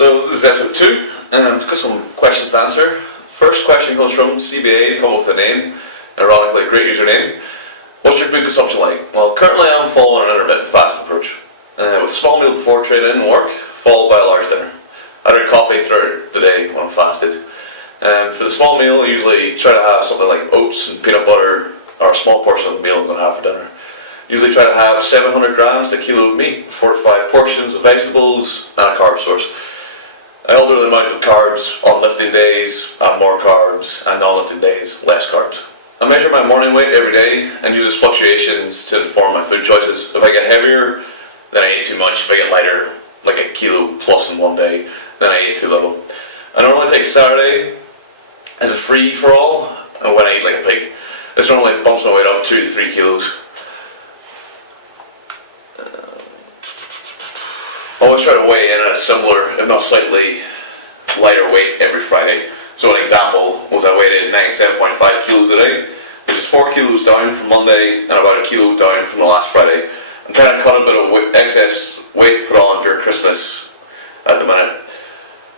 So this is episode 2, and got some questions to answer. First question comes from CBA, come up with a name, ironically a great username. What's your food consumption like? Well, currently I'm following an intermittent fasting approach, with a small meal before training and work, followed by a large dinner. I drink coffee throughout the day when I'm fasted. For the small meal, I usually try to have something like oats and peanut butter, or a small portion of the meal I'm going to have for dinner. Usually try to have 700 grams to a kilo of meat, 4 to 5 portions of vegetables, and a carb source. I alter the amount of carbs on lifting days, add more carbs, and non-lifting days, less carbs. I measure my morning weight every day and use its fluctuations to inform my food choices. If I get heavier, then I eat too much. If I get lighter, like a kilo plus in one day, then I eat too little. I normally take Saturday as a free-for-all when I eat like a pig. This normally bumps my weight up 2 to 3 kilos. I always try to weigh in at a similar, if not slightly lighter weight every Friday. So an example was I weighed in 97.5 kilos a day, which is 4 kilos down from Monday and about a kilo down from the last Friday. I'm trying to cut a bit of excess weight put on during Christmas at the minute.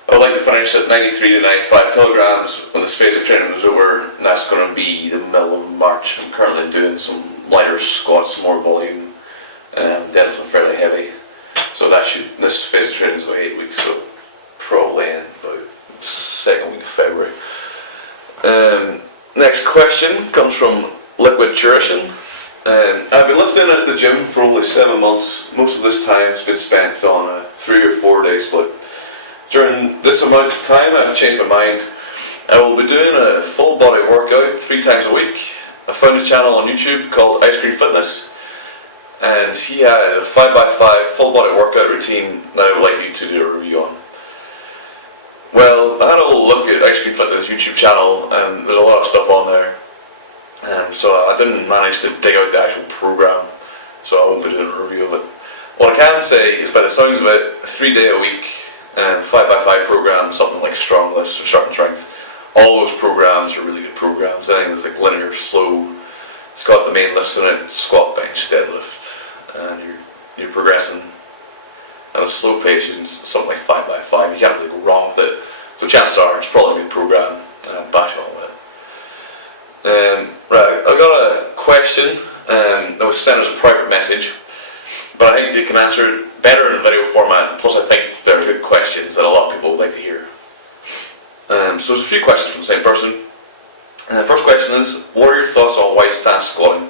I would like to finish at 93 to 95 kilograms when this phase of training is over, and that's going to be the middle of March. I'm currently doing some lighter squats, more volume, deadlifts are fairly heavy. So this phase of training is about 8 weeks, so probably in about the second week of February. Next question comes from Liquid Duration. I've been lifting at the gym for only 7 months. Most of this time has been spent on a 3 or 4 day split. During this amount of time I've changed my mind. I will be doing a full body workout 3 times a week. I found a channel on YouTube called Ice Cream Fitness, and he has a 5x5 full body workout routine that I would like you to do a review on. Well, I had a little look at Ice Cream Fitness YouTube channel, and there's a lot of stuff on there. So I didn't manage to dig out the actual program, so I won't be doing a review of it. What I can say is, by the sounds of it, a 3 day a week 5x5 program, something like strong lifts or starting strength. All those programs are really good programs. I think it's like linear, slow. It's got the main lifts in it: squat, bench, deadlift, and you're progressing at a slow pace using something like 5x5. You can't really go wrong with it. So chances are it's probably a good program, and I'm bashing on with it. Right, I got a question that was sent as a private message, but I think you can answer it better in video format. Plus, I think they're good questions that a lot of people would like to hear. So there's a few questions from the same person. The first question is, what are your thoughts on white stance squatting?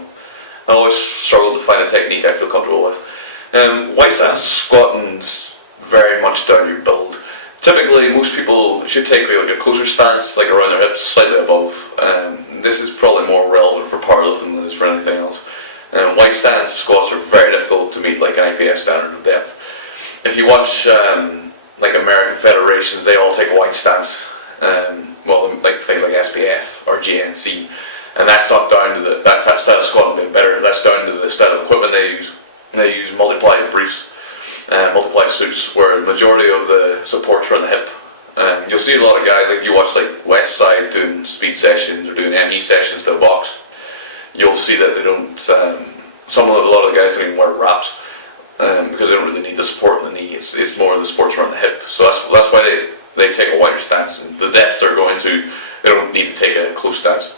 I always struggle to find a technique I feel comfortable with. White stance squatting is very much down to your build. Typically, most people should take like a closer stance, like around their hips, slightly above. This is probably more relevant for powerlifting than it is for anything else. White stance squats are very difficult to meet like an IPS standard of depth. If you watch like American federations, they all take a white stance. Like things like SPF or GNC, and that's not down to that style of squatting being better. That's down to the style of equipment they use. They use multiply briefs, multiply suits, where the majority of the supports are on the hip. You'll see a lot of guys, like if you watch like West Side doing speed sessions or doing ME sessions to a box, you'll see that they don't. A lot of the guys don't even wear wraps because they don't really need the support in the knee. It's more the supports are on the hip. So that's why they take a wider stance, and the depth they're going to, they don't need to take a close stance.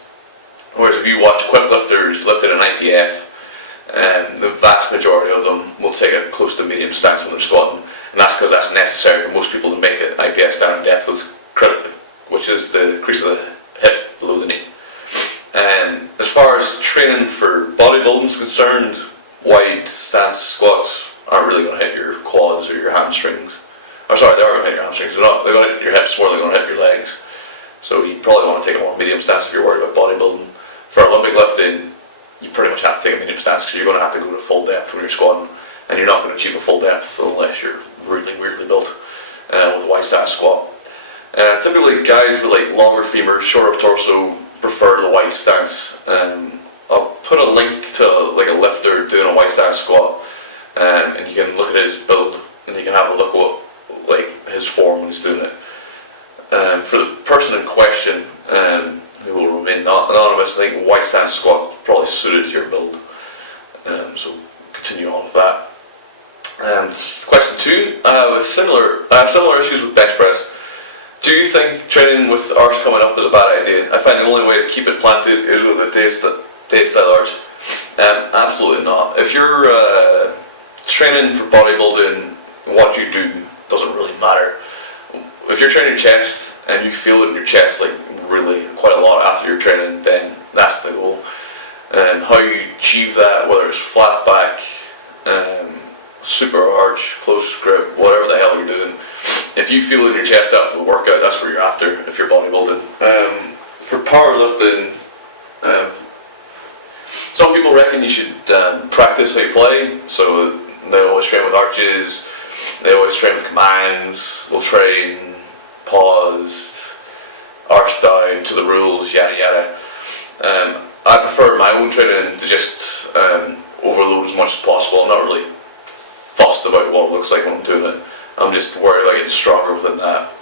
Whereas if you watch quick lifters lifted in IPF, the vast majority of them will take a close to medium stance when they're squatting, and that's because that's necessary for most people to make an IPF standard depth, which is the crease of the hip below the knee. As far as training for bodybuilding is concerned, wide stance squats aren't really going to hit your quads or your hamstrings. They are going to hit your hamstrings. They're going to hit your hips more than they're going to hit your legs. So you probably want to take a more medium stance if you're worried about bodybuilding. For Olympic lifting, you pretty much have to take a medium stance because you're going to have to go to full depth when you're squatting, and you're not going to achieve a full depth unless you're really weirdly built with a wide stance squat. Typically, guys with like longer femurs, shorter torso prefer the wide stance. I'll put a link to like a lifter doing a wide stance squat, and you can look at his build, and you can have a look at like his form when he's doing it. For the person in question, who will remain anonymous, I think white stance squat probably suited to your build. So continue on with that. Question 2, I have similar issues with bench press. Do you think training with arch coming up is a bad idea? I find the only way to keep it planted is with a date style arch. Absolutely not. If you're training for bodybuilding, what you do doesn't really matter. If you're training your chest and you feel it in your chest like really quite a lot after your training, then that's the goal. And how you achieve that, whether it's flat back, super arch, close grip, whatever the hell you're doing, if you feel it in your chest after the workout, that's what you're after if you're bodybuilding. For powerlifting, some people reckon you should practice how you play, so they always train with arches, they always train with commands, they'll train paused, arch down to the rules, yada yada. I prefer my own training to just overload as much as possible. I'm not really fussed about what it looks like when I'm doing it. I'm just worried about getting stronger within that.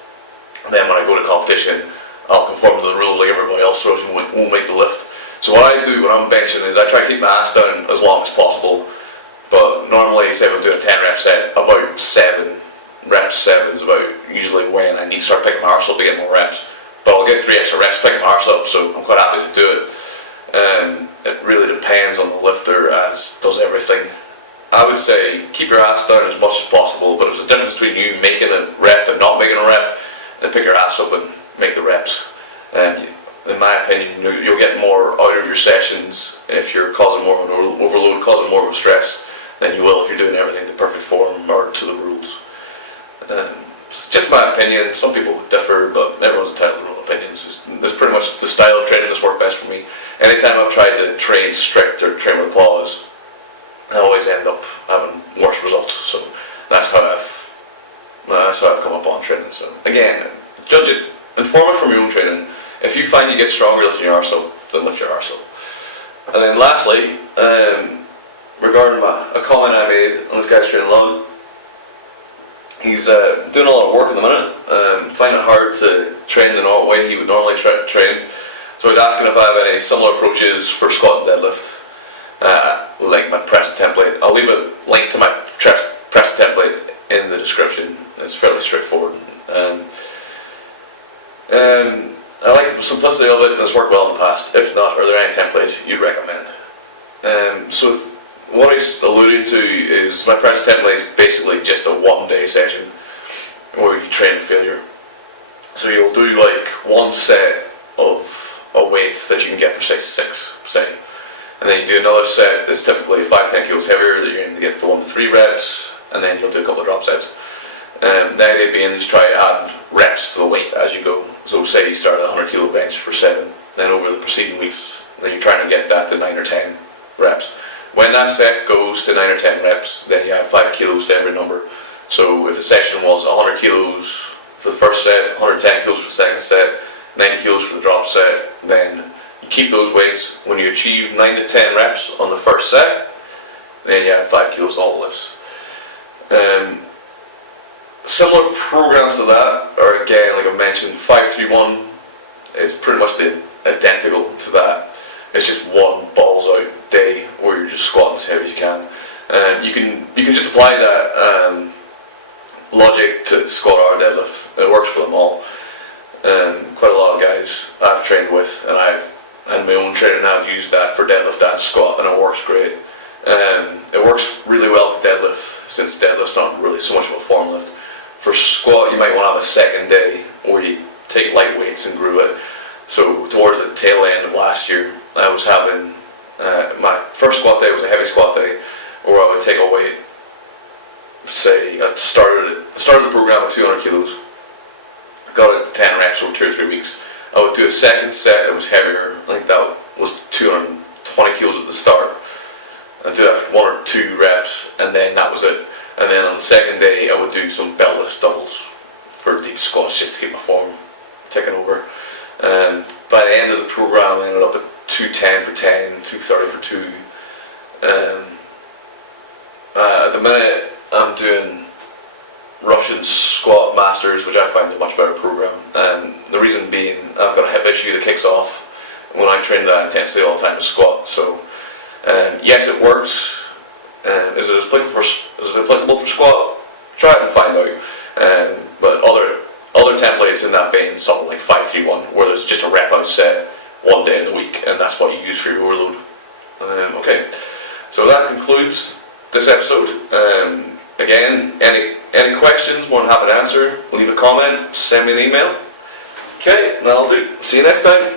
And then when I go to competition, I'll conform to the rules like everybody else, or else you won't make the lift. So what I do when I'm benching is I try to keep my ass down as long as possible. But normally, say if I'm doing a 10 rep set, about 7 reps, 7 is about usually when I need to start picking my arse up to get more reps. But I'll get 3 extra reps picking my arse up, so I'm quite happy to do it. It really depends on the lifter, as does everything. I would say keep your ass down as much as possible, but there's a difference between you making a rep and not making a rep, and pick your ass up and make the reps. In my opinion, you'll get more out of your sessions if you're causing more of an overload, causing more of a stress, than you will if you're doing everything to perfect form or to the rules. It's just my opinion. Some people differ, but everyone's entitled to their own opinions. This is pretty much the style of training that's worked best for me. Anytime I've tried to train strict or train with pause, I always end up having worse results. So that's how I've come up on training. So again, judge it, inform it from your own training. If you find you get stronger lifting your arse up, then lift your arse up. And then lastly, regarding a comment I made on this guy's training log, he's doing a lot of work at the minute, finding it hard to train the normal way he would normally train. So he's asking if I have any similar approaches for squat and deadlift, like my press template. I'll leave a link to my press template in the description. It's fairly straightforward. I like the simplicity of it, and it's worked well in the past. If not, are there any templates you'd recommend? So what he's alluding to is my press template is basically just a 1-day session where you train failure. So you'll do like one set of a weight that you can get for 66, say. And then you do another set that's typically 5-10 kilos heavier that you're going to get to 1 to 3 reps, and then you'll do a couple of drop sets. The idea being is try to add reps to the weight as you go. So say you start at 100 kilo bench for 7, then over the preceding weeks, then you're trying to get that to 9 or 10 reps. When that set goes to 9 or 10 reps, then you add 5 kilos to every number. So if the session was 100 kilos for the first set, 110 kilos for the second set, 90 kilos for the drop set, then you keep those weights. When you achieve 9 to 10 reps on the first set, then you add 5 kilos to all the lifts. Similar programs to that are, again, like I mentioned, 5-3-1 is pretty much identical to that. It's just one balls out day where you're just squatting as heavy as you can. You can just apply that logic to squat or deadlift. It works for them all. Quite a lot of guys I've trained with, and I've had my own training, I've used that for deadlift and squat, and it works great. It works really well for deadlift, since deadlift's not really so much of a form lift. For squat, you might want to have a second day where you take light weights and groove it. So towards the tail end of last year, I was having my first squat day was a heavy squat day, where I would take a weight. Say I started the program at 200 kilos, got it to 10 reps over 2 or 3 weeks. I would do a second set that was heavier. I think that was 220 kilos at the start. I'd do that for 1 or 2 reps, and then that was it. And then on the second day, I would do some beltless doubles for deep squats just to keep my form ticking over. And by the end of the program, I ended up at 210 for 10, 230 for 2. At the minute, I'm doing Russian Squat Masters, which I find a much better program. And the reason being, I've got a hip issue that kicks off when I train that intensity all the time to squat. So yes, it works. Is it applicable for squat? Try it and find out. But other templates in that vein, something like 5-3-1, where there's just a rep out set one day in the week, and that's what you use for your overload. Okay, so that concludes this episode. Again, any questions, more than happy to answer. Leave a comment, send me an email. Okay, that'll do. See you next time.